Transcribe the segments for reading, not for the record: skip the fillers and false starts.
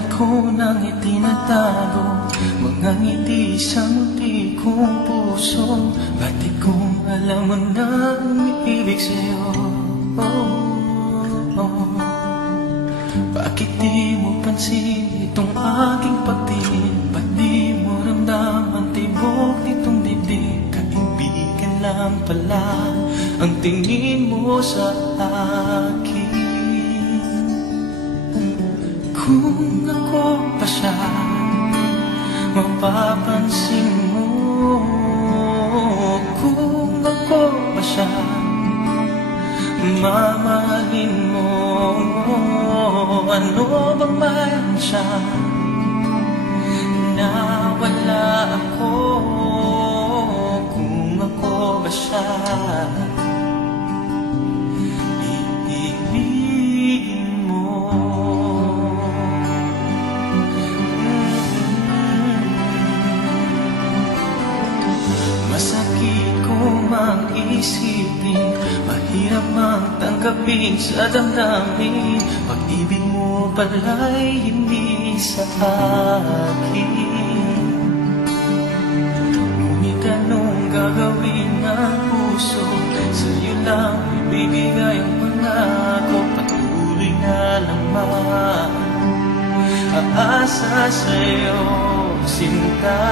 Tagal ko nang itinatago mga ngiti sa munti kong puso. Ba't di kong alam mo na umiibig sa'yo? Bakit di mo pansin itong aking pagtingin? Ba't di mo ramdam ang tibok nitong dibdib? Kaibigan lang pala ang tingin mo sa akin. Kung ako pa siya, mapapansin mo. Kung ako pa siya, mamahalin mo. Ano bang mayroon siya na wala ako? Kung ako ba siya, iibigin mo. Masakit kung mag-isipin, mahirap mang tanggapin sa damdamin. Pag-ibig mo pala'y hindi sa akin. Ngunit anong gagawin ng puso? Sa'yo lang ibibigay ang pangako. Patuloy na lamang aasa sa'yo, sinta.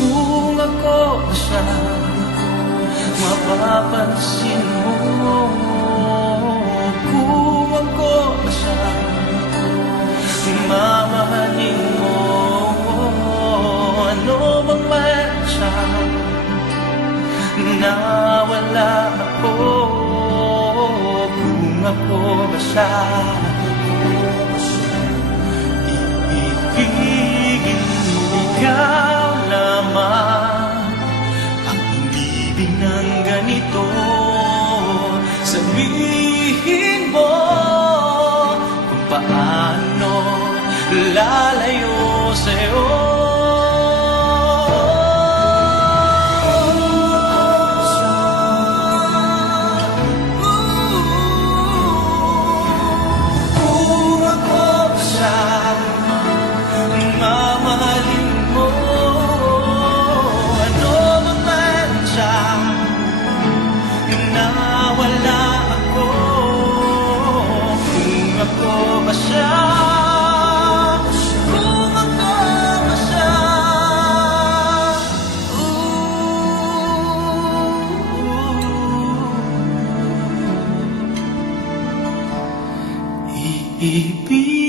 Kung ako ba siya, mapapansin mo. Kung ako ba siya, mamahalin mo. Ano bang mayroon siya na wala ako? Kung ako ba siya, iibigin mo. Ikaw lamang ang umibig ng ganito. Sabihin mo kung paano lalayo sa'yo. Kung ako ba siya, mamahalin mo. Ano bang mayroon siya na wala ako? Kung ako ba siya, kung ako ba siya, iibig